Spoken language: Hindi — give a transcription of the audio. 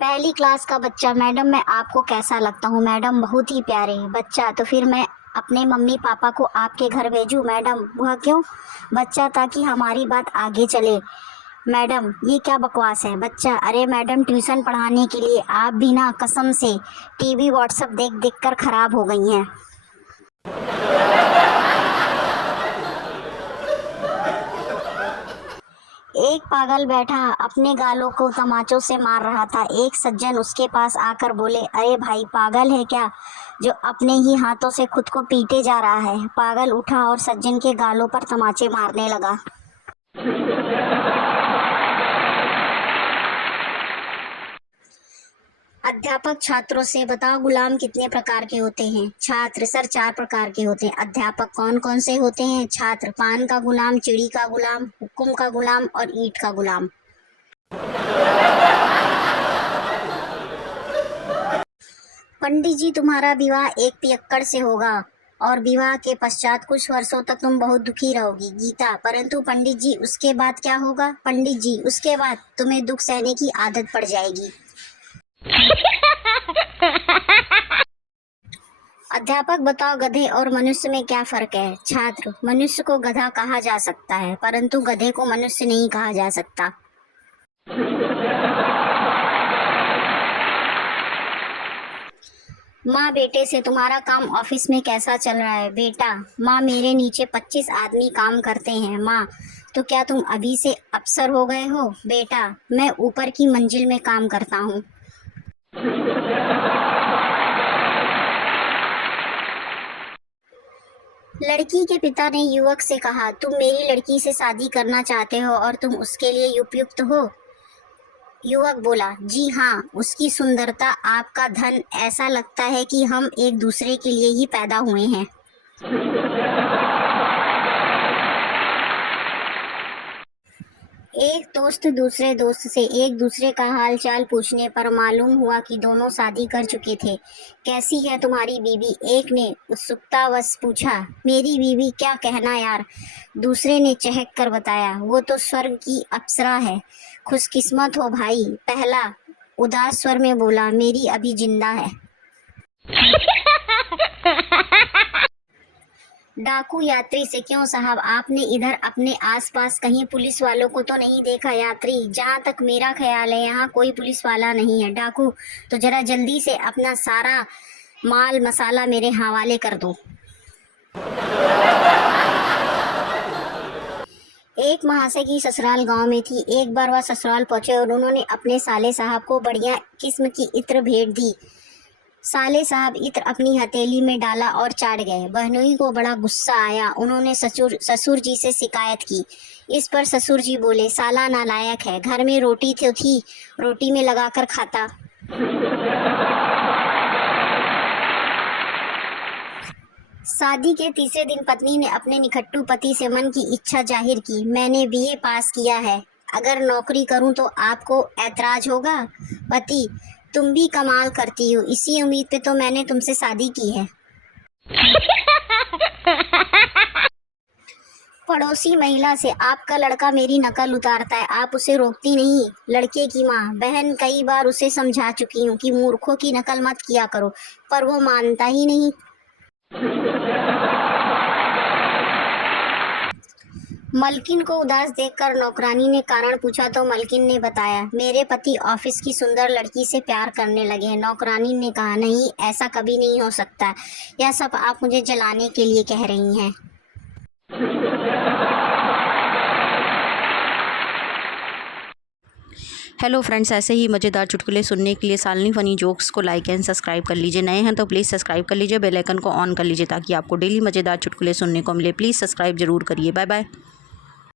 पहली क्लास का बच्चा, मैडम मैं आपको कैसा लगता हूँ? मैडम बहुत ही प्यारे। बच्चा, तो फिर मैं अपने मम्मी पापा को आपके घर भेजूँ? मैडम वह क्यों? बच्चा, ताकि हमारी बात आगे चले। मैडम ये क्या बकवास है? बच्चा, अरे मैडम ट्यूशन पढ़ाने के लिए आप भी ना कसम से टीवी व्हाट्सएप देख देख कर खराब हो गई हैं। एक पागल बैठा अपने गालों को तमाचों से मार रहा था। एक सज्जन उसके पास आकर बोले, अरे भाई पागल है क्या, जो अपने ही हाथों से खुद को पीटे जा रहा है? पागल उठा और सज्जन के गालों पर तमाचे मारने लगा। अध्यापक छात्रों से, बताओ गुलाम कितने प्रकार के होते हैं? छात्र, सर 4 प्रकार के होते हैं। अध्यापक, कौन कौन से होते हैं? छात्र, पान का गुलाम, चिड़ी का गुलाम, हुक्म का गुलाम और ईंट का गुलाम। पंडित जी, तुम्हारा विवाह एक पियक्कड़ से होगा और विवाह के पश्चात कुछ वर्षों तक तुम बहुत दुखी रहोगी। गीता, परंतु पंडित जी उसके बाद क्या होगा? पंडित जी, उसके बाद तुम्हें दुख सहने की आदत पड़ जाएगी। अध्यापक, बताओ गधे और मनुष्य में क्या फर्क है? छात्र, मनुष्य को गधा कहा जा सकता है परंतु गधे को मनुष्य नहीं कहा जा सकता। माँ बेटे से, तुम्हारा काम ऑफिस में कैसा चल रहा है? बेटा, माँ मेरे नीचे 25 आदमी काम करते हैं। माँ, तो क्या तुम अभी से अफसर हो गए हो? बेटा, मैं ऊपर की मंजिल में काम करता हूँ। लड़की के पिता ने युवक से कहा, तुम मेरी लड़की से शादी करना चाहते हो और तुम उसके लिए उपयुक्त हो? युवक बोला, जी हाँ, उसकी सुंदरता, आपका धन, ऐसा लगता है कि हम एक दूसरे के लिए ही पैदा हुए हैं। एक दोस्त दूसरे दोस्त से एक दूसरे का हाल चाल पूछने पर मालूम हुआ कि दोनों शादी कर चुके थे। कैसी है तुम्हारी बीवी? एक ने उत्सुकतावश पूछा। मेरी बीवी, क्या कहना यार। दूसरे ने चहक कर बताया, वो तो स्वर्ग की अप्सरा है। खुशकिस्मत हो भाई। पहला उदास स्वर में बोला, मेरी अभी जिंदा है। डाकू यात्री से, क्यों साहब, आपने इधर अपने आसपास कहीं पुलिस वालों को तो नहीं देखा? यात्री, जहाँ तक मेरा ख्याल है यहाँ कोई पुलिस वाला नहीं है। डाकू, तो जरा जल्दी से अपना सारा माल मसाला मेरे हवाले कर दो। एक महाशय की ससुराल गांव में थी। एक बार वह ससुराल पहुंचे और उन्होंने अपने साले साहब को बढ़िया किस्म की इत्र भेंट दी। साले साहब इत्र अपनी हथेली में डाला और चाट गए। बहनोई को बड़ा गुस्सा आया। उन्होंने ससुर जी से शिकायत की। इस पर ससुर जी बोले, साला नालायक है, घर में रोटी तो थी, रोटी में लगाकर खाता। शादी के तीसरे दिन पत्नी ने अपने निखट्टू पति से मन की इच्छा जाहिर की। मैंने बीए पास किया है, अगर नौकरी करूं तो आपको ऐतराज होगा? पति, तुम भी कमाल करती हो, इसी उम्मीद पे तो मैंने तुमसे शादी की है। पड़ोसी महिला से, आपका लड़का मेरी नकल उतारता है, आप उसे रोकती नहीं? लड़के की माँ, बहन कई बार उसे समझा चुकी हूँ कि मूर्खों की नकल मत किया करो, पर वो मानता ही नहीं। मलकिन को उदास देखकर नौकरानी ने कारण पूछा तो मलकिन ने बताया, मेरे पति ऑफिस की सुंदर लड़की से प्यार करने लगे। नौकरानी ने कहा, नहीं, ऐसा कभी नहीं हो सकता, यह सब आप मुझे जलाने के लिए कह रही हैं। हेलो फ्रेंड्स, ऐसे ही मज़ेदार चुटकुले सुनने के लिए शालिनी फ़नी जोक्स को लाइक एंड सब्सक्राइब कर लीजिए। नए हैं तो प्लीज़ सब्सक्राइब कर लीजिए, बेल आइकन को ऑन कर लीजिए ताकि आपको डेली मज़ेदार चुटकुले सुनने को मिले। प्लीज़ सब्सक्राइब ज़रूर करिए। Bye bye.